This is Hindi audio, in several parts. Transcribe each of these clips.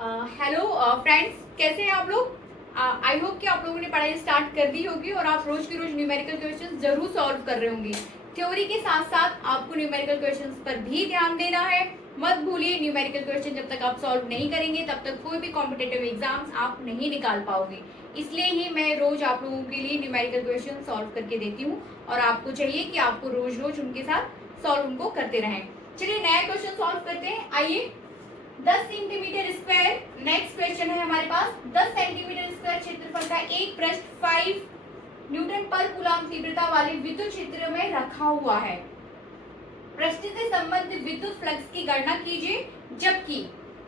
हेलो फ्रेंड्स, कैसे हैं आप लोग। आई होप कि आप लोगों ने पढ़ाई स्टार्ट कर दी होगी और आप रोज के रोज न्यूमेरिकल क्वेश्चंस जरूर सॉल्व कर रहे होंगे। थ्योरी के साथ साथ आपको न्यूमेरिकल क्वेश्चंस पर भी ध्यान देना है। मत भूलिए, न्यूमेरिकल क्वेश्चन जब तक आप सॉल्व नहीं करेंगे तब तक कोई भी कॉम्पिटेटिव एग्जाम्स आप नहीं निकाल पाओगे। इसलिए ही मैं रोज आप लोगों के लिए न्यूमेरिकल क्वेश्चन सॉल्व करके देती हूँ और आपको चाहिए कि आपको रोज रोज उनके साथ सॉल्व उनको करते रहें। चलिए नया क्वेश्चन सॉल्व करते हैं। आइए, 10 सेंटीमीटर स्क्वायर, नेक्स्ट क्वेश्चन है हमारे पास। 10 सेंटीमीटर स्क्वायर क्षेत्रफल का एक पृष्ठ 5 न्यूटन पर कूलम तीव्रता वाले विद्युत क्षेत्र में रखा हुआ है। पृष्ठ से संबंधित विद्युत फ्लक्स की गणना कीजिए जबकि,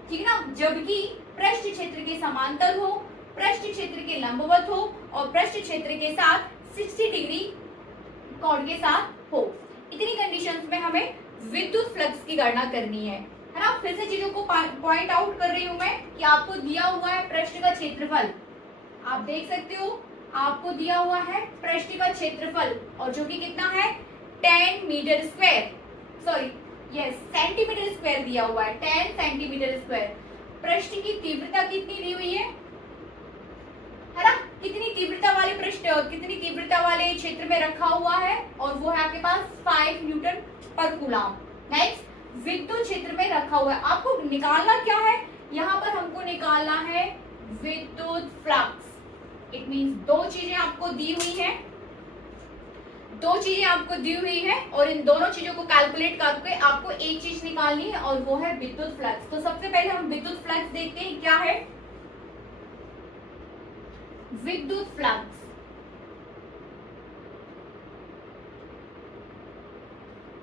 ठीक है ना, जबकि पृष्ठ क्षेत्र के समांतर हो, पृष्ठ क्षेत्र के लंबवत हो और पृष्ठ क्षेत्र के साथ 60 डिग्री कोण के साथ हो। इतनी कंडीशंस में हमें विद्युत फ्लक्स की गणना करनी है ना। फिर से चीजों को पॉइंट आउट कर रही हूं मैं कि आपको दिया हुआ है पृष्ठ का क्षेत्रफल। आप देख सकते हो, आपको दिया हुआ है पृष्ठ का क्षेत्रफल और जो कि कितना है 10 metre square, sorry yes centimetre square दिया हुआ है, 10 सेंटीमीटर स्क्वायर। पृष्ठ की तीव्रता कितनी दी हुई है ना, कितनी तीव्रता वाले पृष्ठ, कितनी तीव्रता वाले क्षेत्र में रखा हुआ है और वो है आपके पास 5 न्यूटन पर कूलम। नेक्स्ट, विद्युत क्षेत्र में रखा हुआ है। आपको निकालना क्या है, यहाँ पर हमको निकालना है विद्युत फ्लक्स। इट मींस दो चीजें आपको दी हुई है, दो चीजें आपको दी हुई है और इन दोनों चीजों को कैलकुलेट करके आपको एक चीज निकालनी है और वो है विद्युत फ्लक्स। तो सबसे पहले हम विद्युत फ्लक्स देखते हैं क्या है। विद्युत फ्लक्स,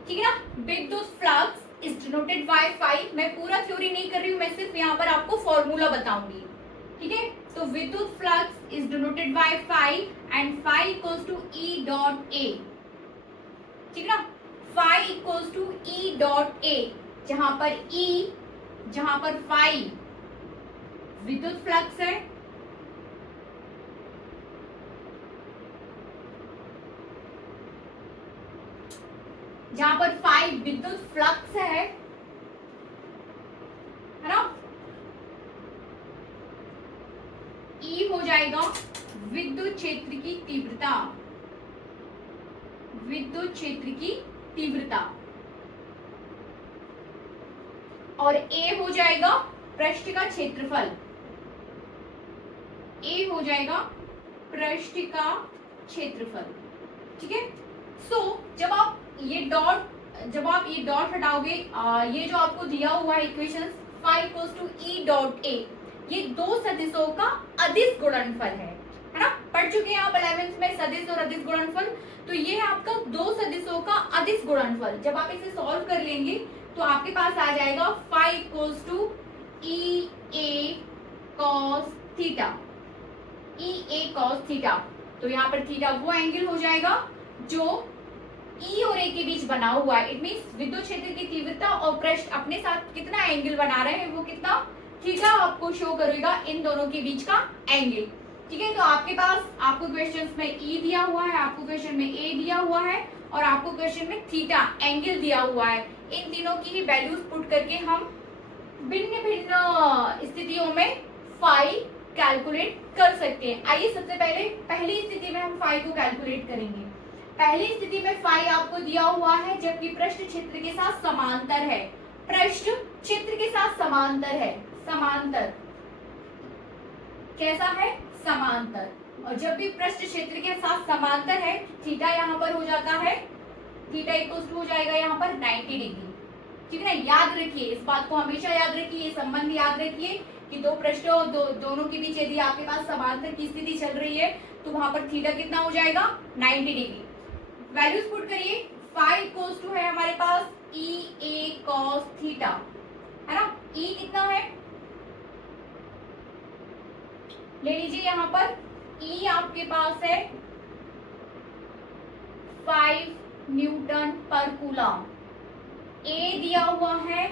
ठीक है ना, विद्युत flux is denoted by phi. मैं पूरा थ्योरी नहीं कर रही हूं, मैं सिर्फ यहाँ पर आपको फॉर्मूला बताऊंगी, ठीक है। तो विद्युत flux is denoted by phi and phi equals to E dot A, ठीक है ना। Phi equals to E dot A, जहां पर ई, जहां पर फाई विद्युत फ्लक्स है, जहां पर फाई विद्युत फ्लक्स है ना। ई हो जाएगा विद्युत क्षेत्र की तीव्रता, विद्युत क्षेत्र की तीव्रता, और ए हो जाएगा पृष्ठ का क्षेत्रफल, ए हो जाएगा पृष्ठ का क्षेत्रफल, ठीक है। सो जब आप ये डॉट हटाओगे, ये जो आपको दिया हुआ है equation 5 equals to E dot A, ये दो सदिशों का अदिश गुणनफल है ना। पढ़ चुके हैं आप 11th में सदिश और अदिश गुणनफल। तो ये है आपका दो सदिशों का अदिश गुणनफल। जब आप इसे सॉल्व कर लेंगे तो आपके पास आ जाएगा 5 equals to E A cos theta, E A cos theta. तो यहाँ पर थीटा वो एंगल हो जाएगा जो ई और ए के बीच बना हुआ है। इट मींस विद्युत क्षेत्र की तीव्रता और पृष्ठ अपने साथ कितना एंगल बना रहे हैं, वो कितना थीटा आपको शो करेगा इन दोनों के बीच का एंगल, ठीक है। तो आपके पास, आपको क्वेश्चन में ई दिया हुआ है, आपको क्वेश्चन में ए दिया हुआ है और आपको क्वेश्चन में थीटा एंगल दिया हुआ है। इन तीनों की ही वैल्यूज पुट करके हम भिन्न भिन्न स्थितियों में फाई कैलकुलेट कर सकते हैं। आइए सबसे पहले पहली स्थिति में हम फाई को कैलकुलेट करेंगे। पहली स्थिति में फाई आपको दिया हुआ है जबकि पृष्ठ क्षेत्र के साथ समांतर है, पृष्ठ क्षेत्र के साथ समांतर है, समांतर कैसा है, समांतर। और जब भी पृष्ठ क्षेत्र के साथ समांतर है, थीटा यहाँ पर हो जाता है, थीटा इक्वल्स टू हो जाएगा यहाँ पर 90 डिग्री, ठीक है ना। याद रखिए, इस बात को हमेशा याद रखिए, ये संबंध याद रखिए कि दो पृष्ठों दोनों के बीच यदि आपके पास समांतर की स्थिति चल रही है तो वहां पर थीटा कितना हो जाएगा 90 डिग्री। वैल्यूज पुट करिए। 5 इक्वल्स टू है हमारे पास ई ए कॉस थीटा, है ना। ई कितना है, ले लीजिए यहाँ पर ई आपके पास है 5 न्यूटन पर कूलम, ए दिया हुआ है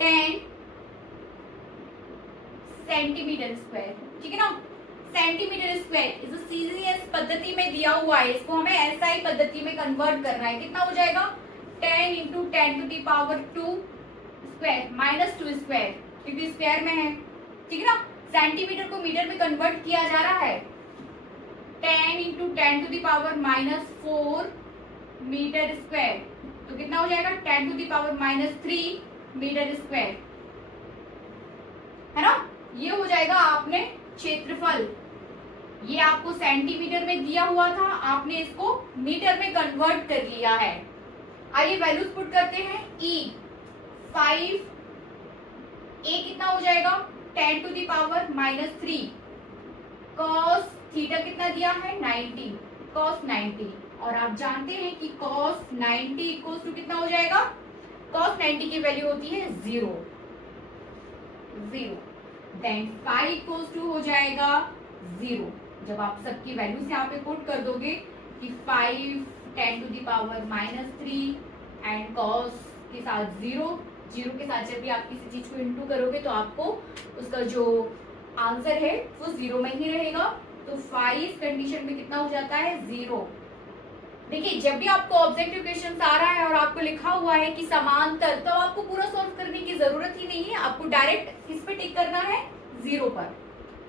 10 सेंटीमीटर स्क्वायर, ठीक है ना। सेंटीमीटर स्क्वायर इस सीजीएस पद्धति में दिया हुआ है, इसको हमें एसआई पद्धति में कन्वर्ट करना है। कितना हो जाएगा 10 into 10 to the power 2 square minus 2 square, क्योंकि स्क्वायर में है ठीक है ना। सेंटीमीटर को मीटर में कन्वर्ट किया जा रहा है, 10 इंटू 10⁻⁻4 मीटर स्क्वायर, तो कितना हो जाएगा 10⁻³ मीटर स्क्वायर, है ना। ये हो जाएगा आपने क्षेत्रफल। ये आपको सेंटीमीटर में दिया हुआ था, आपने इसको मीटर में कन्वर्ट कर लिया है। आइए वैल्यूज पुट करते हैं। E5 ए कितना हो जाएगा 10⁻³ cos थीटा कितना दिया है 90, cos 90, और आप जानते हैं कि cos 90 इक्वल्स टू कितना हो जाएगा, cos 90 की वैल्यू होती है 0, देन फाई इक्वल्स टू हो जाएगा 0। जब आप सबकी वैल्यूज यहाँ पे पुट कर दोगे कि 5 10⁻³ एंड cos के साथ 0 के साथ जब भी आप किसी चीज को इंटू करोगे तो आपको उसका जो आंसर है वो 0 में ही रहेगा। तो 5 इस कंडीशन में कितना हो जाता है 0। देखिए जब भी आपको ऑब्जेक्टिव क्वेश्चन आ रहा है और आपको लिखा हुआ है कि समांतर, तो आपको पूरा सॉल्व करने की जरूरत ही नहीं है, आपको डायरेक्ट किस पे टिक करना है 0 पर।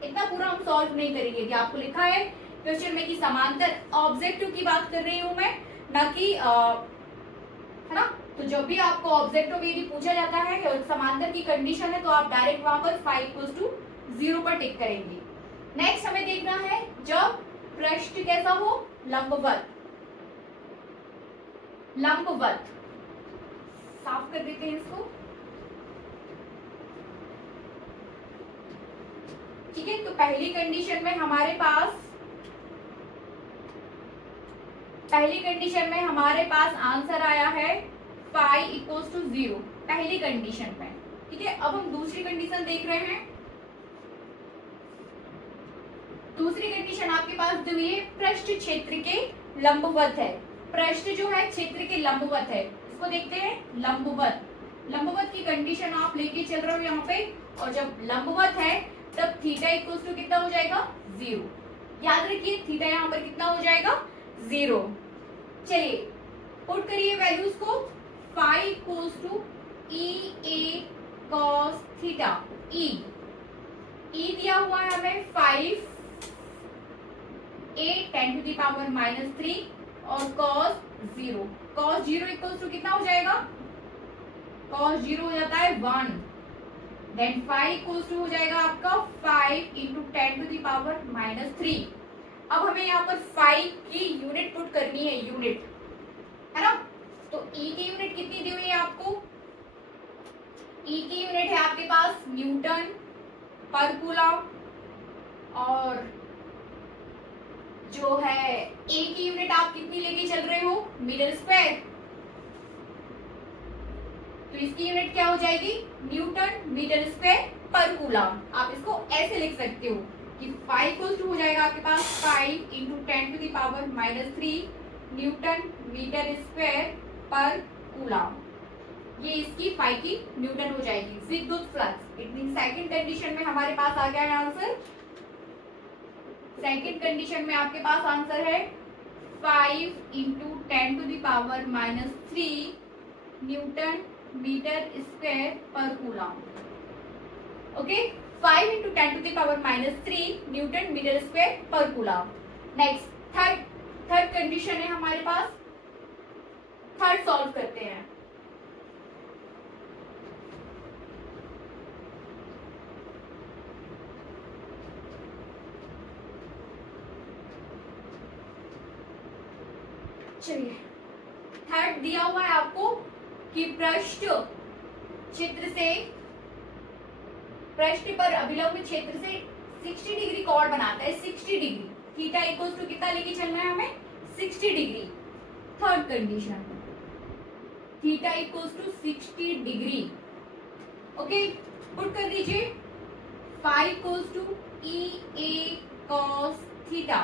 इतना पूरा हम सॉल्व नहीं करेंगे कि आपको लिखा है क्वेश्चन में कि समांतर, ऑब्जेक्टिव की बात कर रही हूं मैं, ना कि है ना। तो जब भी आपको ऑब्जेक्टिव में यदि पूछा जाता है और समांतर की कंडीशन है तो आप डायरेक्ट वहां पर 5 = 0 पर टिक करेंगे। नेक्स्ट हमें देखना है जब पृष्ठ कैसा हो, लंबवत। साफ कर देते हैं इसको, ठीक है। तो पहली कंडीशन में हमारे पास आंसर आया है फाई इक्वल्स टू 0 पहली कंडीशन में, ठीक है। अब हम दूसरी कंडीशन देख रहे हैं। दूसरी कंडीशन आपके पास जो ये पृष्ठ क्षेत्र के लंबवत है, पृष्ठ जो है क्षेत्र के लंबवत है, इसको देखते हैं लंबवत की कंडीशन आप लेके चल रहे हो यहाँ पे, और जब लंबवत है तब थीटा इक्वल्स टू कितना हो जाएगा 0। याद रखिए थीटा यहाँ पर कितना हो जाएगा 0। चलिए पुट करिए वैल्यूज को, phi equals to EA cos theta, E दिया हुआ है हमें 5 A 10⁻³ और cos 0 इक्वल्स टू कितना हो जाएगा, cos 0 हो जाता है 1, देन फाई इक्वल्स टू हो जाएगा आपका 5 × 10⁻³ अब हमें यहाँ पर फाई की यूनिट पुट करनी है, यूनिट, है ना। तो E की यूनिट कितनी दी हुई है आपको, E की यूनिट है आपके पास न्यूटन पर कूलम, और जो है A की यूनिट आप कितनी लेके चल रहे हो मीटर स्क्वायर, तो इसकी यूनिट क्या हो जाएगी newton metre square per coulomb. आप इसको ऐसे लिख सकते हो कि 5 हो जाएगा आपके पास 5 × 10⁻³ newton metre square per coulomb. ये इसकी 5 की न्यूटन हो जाएगी। विद्युत flux, it mean second condition में हमारे पास आ गया है आंसर। सेकंड कंडीशन में आपके पास आंसर है 5 × 10⁻³ newton metre square per coulomb. Okay, 5 × 10⁻³ newton metre square per coulomb. Next third condition है हमारे पास, थर्ड सॉल्व करते हैं। चलिए थर्ड दिया हुआ है आपको कि पृष्ठ पर अभिलंब क्षेत्र से 60 डिग्री कोण बनाता है, 60 डिग्री। थीटा इक्वल्स टू कितना लेके चलना है हमें 60 degree. Third condition theta equals to 60 degree. Okay, put कर दीजिए 5 equals to EA cos theta,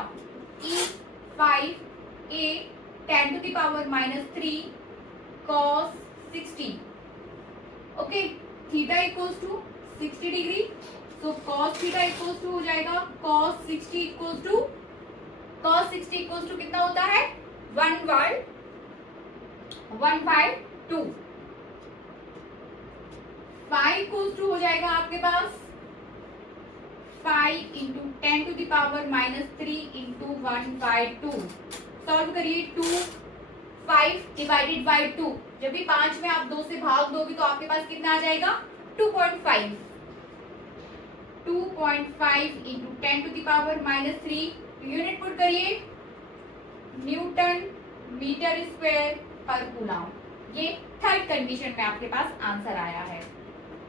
E5A 10⁻³ cos 60। Okay, theta equals to 60 degree, so cos theta equals to हो जाएगा cos 60 इक्वल्स टू कितना होता है 1/2। 5 इक्वल्स टू हो जाएगा आपके पास 5 इंटू 10⁻³ इंटू 1/2। सॉल्व करिए। 5 डिवाइडेड बाई 2, जब भी 5 में आप 2 से भाग दोगे तो आपके पास कितना आ जाएगा 2.5। 2.5 इंटू 10⁻³ यूनिट पुट करिए Newton metre square per coulomb. ये थर्ड कंडीशन में आपके पास आंसर आया है,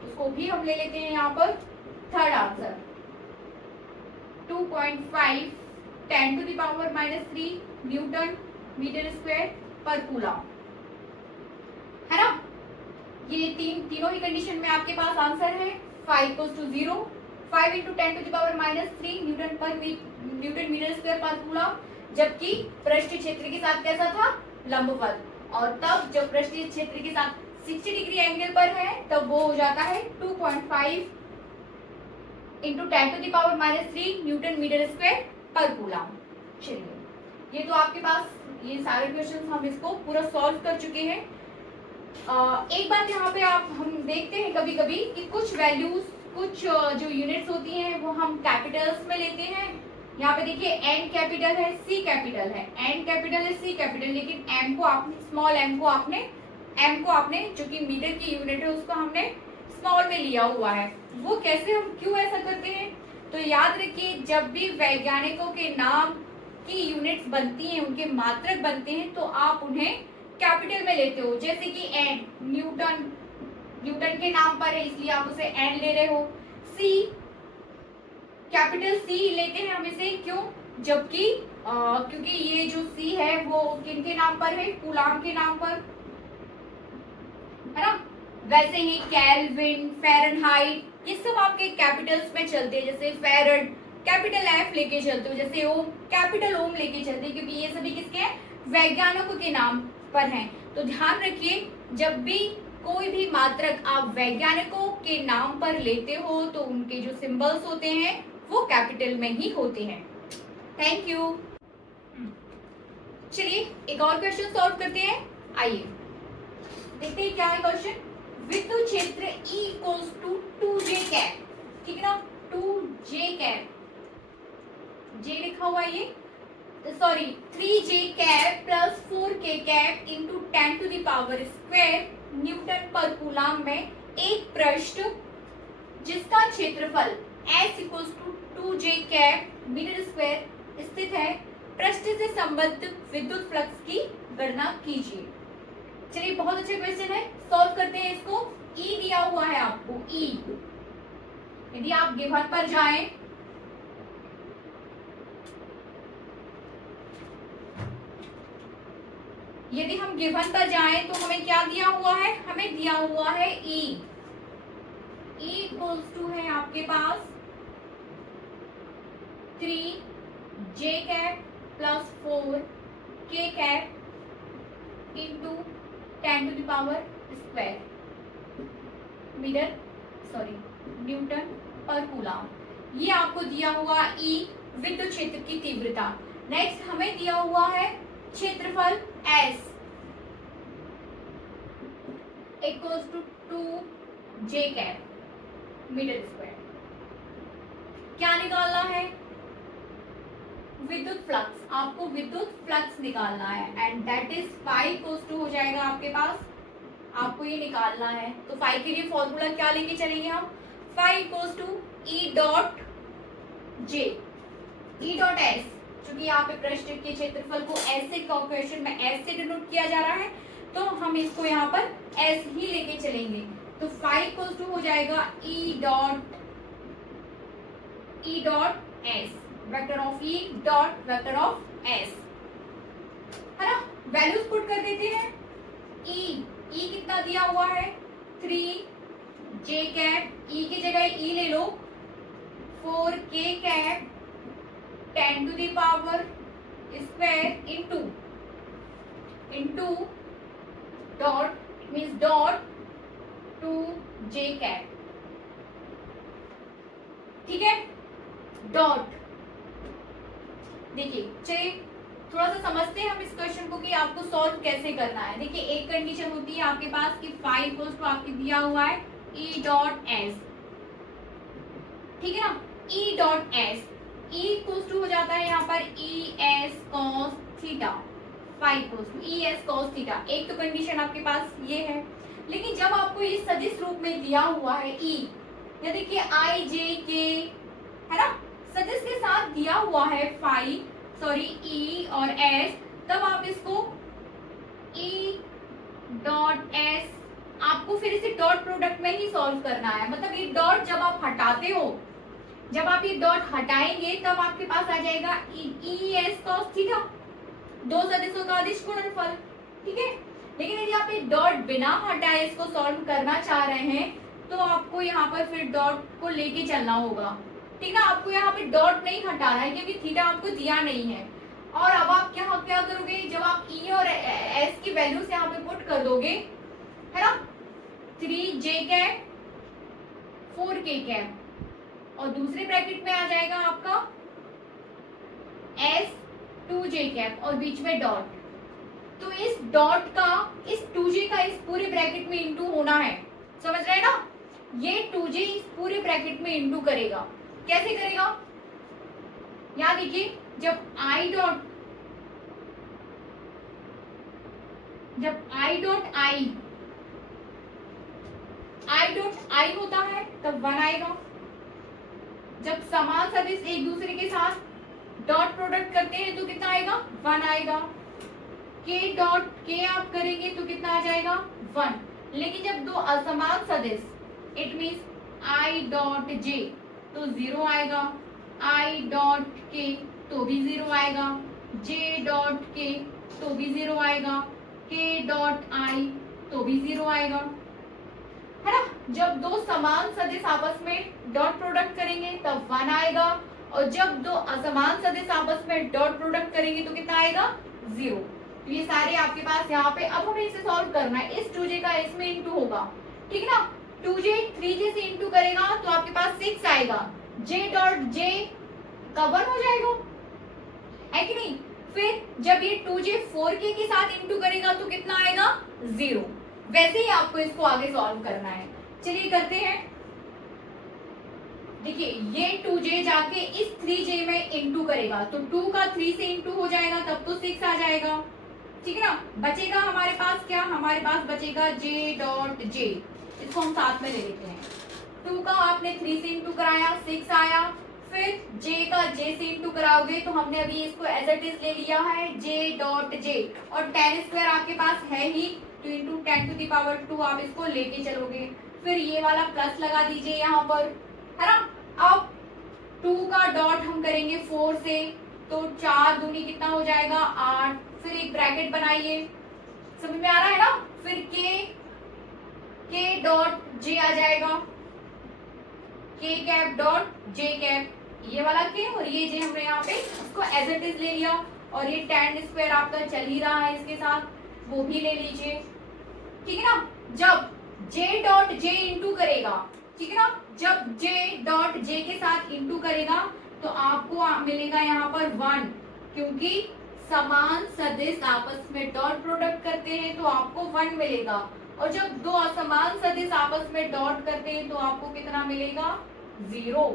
उसको भी हम ले लेते हैं यहाँ पर third answer. 2.5 10⁻³ newton metre square per coulomb, है ना। ये तीनों ही कंडीशन में आपके पास आंसर है। 5 = 0, 5 into 10⁻³ newton metre square per coulomb, जबकि पृष्ठीय क्षेत्र के साथ कैसा था लंबवत, और तब जब पृष्ठीय क्षेत्र के साथ 60 डिग्री एंगल पर है तब वो हो जाता है 2.5 into 10⁻³ newton metre square per coulomb. चलिए, ये तो आपके पास ये सारे क्वेश्चंस हम इसको पूरा सॉल्व कर चुके हैं। एक बात यहाँ पे हम देखते हैं कभी कभी कि कुछ वैल्यूज, कुछ जो यूनिट्स होती हैं वो हम कैपिटल्स में लेते हैं। यहाँ पे देखिए एन कैपिटल है, सी कैपिटल है, एन कैपिटल है, सी कैपिटल, लेकिन एम को आपने स्मॉल एम को आपने जो कि मीटर की यूनिट है उसको हमने स्मॉल में लिया हुआ है। वो कैसे, हम क्यों ऐसा करते हैं, तो याद रखिए जब भी वैज्ञानिकों के नाम की यूनिट्स बनती हैं, उनके मात्रक बनते हैं, तो आप उन्हें कैपिटल में लेते हो। जैसे कि एन न्यूटन के नाम पर है इसलिए आप उसे एन ले रहे हो। सी कैपिटल सी लेते हैं हम इसे, क्यों, जबकि क्योंकि ये जो सी है वो किनके नाम पर है, कूलॉम के नाम पर, है ना। वैसे ही केल्विन, फ़ारेनहाइट, ये सब आपके कैपिटल्स में चलते हैं। जैसे फेरड कैपिटल एफ लेके चलते हो, जैसे ओम कैपिटल ओम लेके चलते हैं, क्योंकि ये सभी किसके हैं, वैज्ञानिकों के नाम पर हैं। तो ध्यान रखिए जब भी कोई भी मात्रक आप वैज्ञानिकों के नाम पर लेते हो तो उनके जो सिंबल्स होते हैं वो कैपिटल में ही होते हैं। Thank you. चलिए एक और क्वेश्चन सॉल्व करते हैं। आइए देखते हैं क्या है क्वेश्चन। विद्युत क्षेत्र E = 2J कैप, ठीक है ना, 2J कैप, J लिखा हुआ ये, sorry 3J cap plus 4K cap into 10⁻² Newton पर कूलम में एक पृष्ठ जिसका क्षेत्रफल S = 2J cap metre square स्थित है, पृष्ठ से संबद्ध विद्युत फ्लक्स की गणना कीजिए। चलिए बहुत अच्छा क्वेश्चन है, सॉल्व करते हैं इसको। E दिया हुआ है आपको, E यदि आप गिवन पर जाएं, यदि हम गिवन पर जाएं तो हमें क्या दिया हुआ है, हमें दिया हुआ है E = है आपके पास 3J cap plus 4K cap into 10⁻² Newton पर कूलम। ये आपको दिया हुआ E विद्युत क्षेत्र की तीव्रता। नेक्स्ट हमें दिया हुआ है क्षेत्रफल S = 2J cap metre square. क्या निकालना है, विद्युत फ्लक्स, आपको विद्युत फ्लक्स निकालना है एंड दैट इज फाई = हो जाएगा आपके पास, आपको ये निकालना है। तो फाई के लिए फॉर्मूला क्या लेके चलेंगे हम, फाई = E.S, क्योंकि यहाँ पे पृष्ठ के क्षेत्रफल को ऐसे क्वेश्चन में ऐसे डिनोट किया जा रहा है तो हम इसको यहाँ पर S ही लेके चलेंगे। तो फाई = हो जाएगा E.S vector of E dot vector of S, है ना। वैल्यूज पुट कर देते हैं। E कितना दिया हुआ है 3J कैप, E की जगह E ले लो, 4K cap 10⁻² into dot means dot 2J cap, ठीक है, डॉट। देखिए चलिए थोड़ा सा समझते हैं हम इस क्वेश्चन को कि आपको सॉल्व कैसे करना है। देखिए एक कंडीशन होती है आपके पास कि फाई = आपके दिया हुआ है E.S, ठीक है ना। E dot S, E equals to हो जाता है यहाँ पर E S cos theta, five equals to E S cos theta. एक तो कंडीशन आपके पास ये है, लेकिन जब आपको इस सदिश रूप में दिया हुआ है ई, या देखिए आई जे के है ना, सदिश के साथ दिया हुआ है फाइव सॉरी ई और एस, तब आप इसको ई डॉट एस, आपको फिर इसे डॉट प्रोडक्ट में ही सॉल्व करना है। मतलब ये डॉट जब आप हटाते हो, जब आप ये डॉट हटाएंगे तब आपके पास आ जाएगा ई एस कॉस थीटा, दो सदिशों का अदिश गुणनफल, ठीक है। लेकिन यदि आप ये डॉट बिना हटाए इसको सॉल्व करना चाह रहे हैं तो आपको यहाँ पर फिर डॉट को लेके चलना होगा, ठीक ना। आपको यहाँ पे डॉट नहीं हटाना है क्योंकि थीटा आपको दिया नहीं है। और अब आप क्या करोगे, जब आप ई और एस की वैल्यूज यहाँ पे पुट कर दोगे, है ना, 3j कैप 4k कैप, और दूसरे ब्रैकेट में आ जाएगा आपका s 2j कैप और बीच में डॉट। तो इस डॉट का इस 2j का इस पूरे ब्रैकेट में इंटू होना है, समझ रहे हैं ना। ये 2j इस पूरे ब्रैकेट में इंटू करेगा। कैसे करेगा, यहाँ देखिए, जब i डॉट i होता है तब 1 आएगा। जब समान सदिश एक दूसरे के साथ डॉट प्रोडक्ट करते हैं तो कितना आएगा, 1 आएगा। k डॉट k आप करेंगे तो कितना आ जाएगा, 1। लेकिन जब दो असमान सदिश, it means i dot j तो 0 आएगा, i डॉट k तो भी 0 आएगा, j डॉट k तो भी 0 आएगा, k डॉट i तो भी 0 आएगा, है ना। जब दो समान सदिश आपस में डॉट प्रोडक्ट करेंगे तब 1 आएगा, और जब दो असमान सदिश आपस में डॉट प्रोडक्ट करेंगे तो कितना आएगा, 0। तो ये सारे आपके पास यहाँ पे, अब हमें इसे सॉल्व करना है। इस 2j का इसमें इंटू होगा, ठीक है ना। 2j 3j से इंटू करेगा तो आपके पास 6 आएगा, j डॉट j का 1 हो जाएगा, है कि नहीं। फिर जब ये 2j 4k के साथ इंटू करेगा तो कितना आएगा, 0। वैसे ही आपको इसको आगे सॉल्व करना है। चलिए करते हैं। देखिए ये 2j जाके इस 3j में इंटू करेगा तो 2 का 3 से इंटू हो जाएगा, तब तो 6 आ जाएगा, ठीक है ना। बचेगा हमारे पास क्या, हमारे पास बचेगा j डॉट j, इसको हम साथ में ले लेते हैं। 2 का आपने 3 से इंटू कराया, 6 आया। फिर j का j से इंटू कराओगे तो हमने अभी इसको एज इट इज ले लिया है, j डॉट j, और 10 स्क्वायर आपके पास है ही, तो इंटू 10 टू द पावर 2 आप इसको लेके चलोगे। फिर ये वाला प्लस लगा दीजिए यहाँ पर, है ना। अब 2 का डॉट हम करेंगे 4 से, तो 4 दूनी कितना हो जाएगा, 8। फिर एक ब्रैकेट बनाइए, समझ में आ रहा है ना। फिर k डॉट j आ जाएगा, k cap dot j cap, ये वाला k और ये j हमने यहाँ पे इसको एज इट इज ले लिया। और ये 10 स्क्वायर आपका चल ही रहा है इसके साथ, वो भी ले लीजिए, ठीक है ना। जब j डॉट j इंटू करेगा, ठीक है ना, जब j डॉट j के साथ इंटू करेगा तो आपको मिलेगा यहाँ पर 1, क्योंकि समान सदिश आपस में डॉट प्रोडक्ट करते हैं तो आपको 1 मिलेगा। और जब दो असमान सदिश आपस में डॉट करते हैं तो आपको कितना मिलेगा, 0,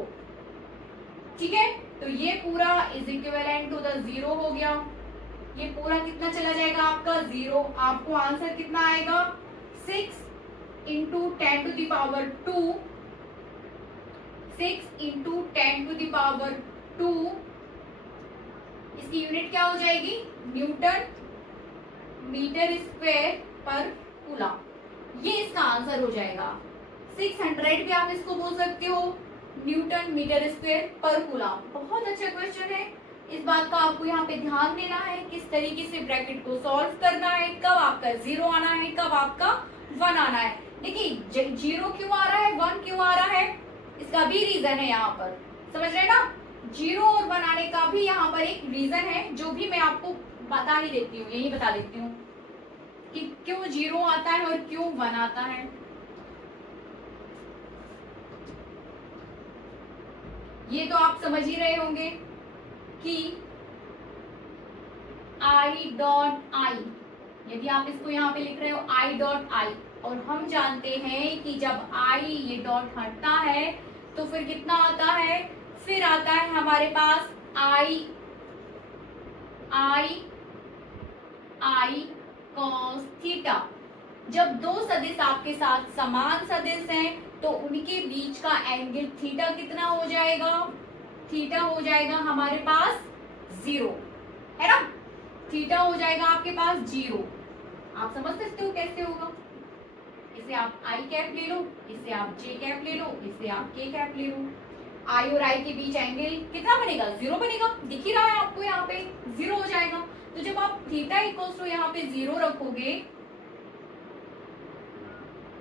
ठीक है। तो ये पूरा इज इक्विवेलेंट टू द 0 हो गया। ये पूरा कितना चला जाएगा आपका, 0। आपको आंसर कितना आएगा, 6 into 10 to the power 2, 6 into 10 to the power 2, इसकी यूनिट क्या हो जाएगी, newton metre square per coulomb. ये इसका आंसर हो जाएगा। 600 भी आप इसको बोल सकते हो, Newton metre square per coulomb. बहुत अच्छा क्वेश्चन है। इस बात का आपको यहाँ पे ध्यान देना है, किस तरीके से ब्रैकेट को सॉल्व करना है, कब आपका 0 आना है, कब आपका 1 आना है। देखिए 0 क्यों आ रहा है, 1 क्यों आ रहा है, इसका भी रीजन है यहाँ पर, समझ रहे हैं ना। 0 और 1 आने का भी यहाँ पर एक रीजन है, जो भी मैं आपको बता ही देती हूँ, यही बता देती हूँ कि क्यों 0 आता है और क्यों 1 आता है। ये तो आप समझ ही रहे होंगे कि i डॉट i, यदि आप इसको यहाँ पे लिख रहे हो i डॉट i, और हम जानते हैं कि जब i ये डॉट हटता है तो फिर कितना आता है, फिर आता है हमारे पास आई कॉस थीटा। जब दो सदिश आपके साथ समान सदिश हैं तो उनके बीच का एंगल थीटा कितना हो जाएगा? थीटा हो जाएगा हमारे पास 0, है ना। थीटा हो जाएगा आपके पास 0। आप समझ सकते हो कैसे होगा? इसे आप आई कैप ले लो, इसे आप जे कैप ले लो, इसे आप के कैप ले लो। आई और आई के बीच एंगल कितना बनेगा? 0 बनेगा। दिख ही रहा है आपको, यहाँ पे 0 हो जाएगा। तो जब आप थीटा इक्वल्स टू यहाँ पे 0 रखोगे,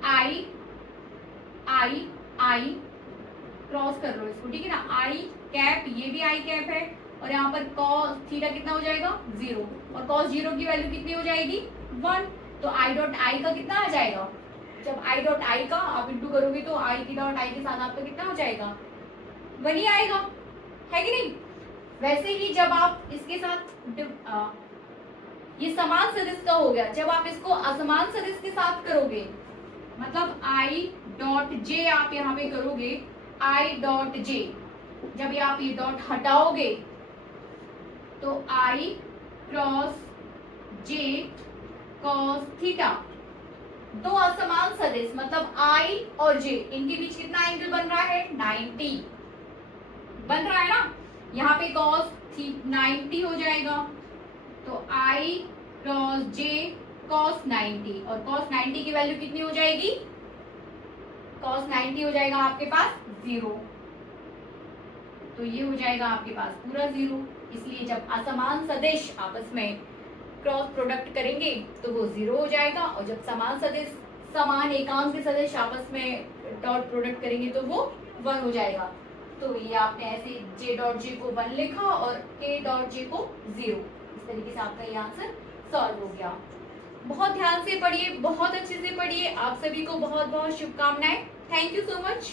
आई क्रॉस कर लो इसको, ठीक है ना। आई कैप, ये भी आई कैप है, और यहाँ पर कॉस थीटा कितना हो जाएगा? 0, और कॉस 0 की वैल्यू कितनी हो जाएगी? 1। तो आई डॉट आई का कितना आ जाएगा? जब आई डॉट आई का आप इंटू करोगे तो आई की डॉट आई के साथ आपका कितना हो जाएगा? 1 ही आएगा, है कि नहीं। वैसे ही जब आप इसके साथ ये समान सदिश का हो गया, जब आप इसको असमान सदिश के साथ करोगे, मतलब आई डॉट जे आप यहाँ पे करोगे, आई डॉट जे, जब ये आप ये डॉट हटाओगे तो आई क्रॉस जे कॉस थीटा। दो असमान सदिश मतलब आई और जे, इनके बीच कितना एंगल बन रहा है? 90 बन रहा है ना। यहाँ पे कॉस 90 हो जाएगा, तो आई क्रॉस जे कॉस 90, और कॉस 90 की वैल्यू कितनी हो जाएगी? कॉस 90 हो जाएगा आपके पास 0। तो ये हो जाएगा आपके पास पूरा 0। इसलिए जब असमान सदिश आपस में क्रॉस प्रोडक्ट करेंगे तो वो 0 हो जाएगा, और जब समान सदिश समान एकांक सदिश आपस में डॉट प्रोडक्ट करेंगे तो वो 1 हो जाएगा। तो ये आपने ऐसे जे डॉट जे को 1 लिखा और के डॉट जे को 0। इस तरीके से आपका ये आंसर सॉल्व हो गया। बहुत ध्यान से पढ़िए, बहुत अच्छे से पढ़िए। आप सभी को बहुत बहुत शुभकामनाएं। Thank you so much.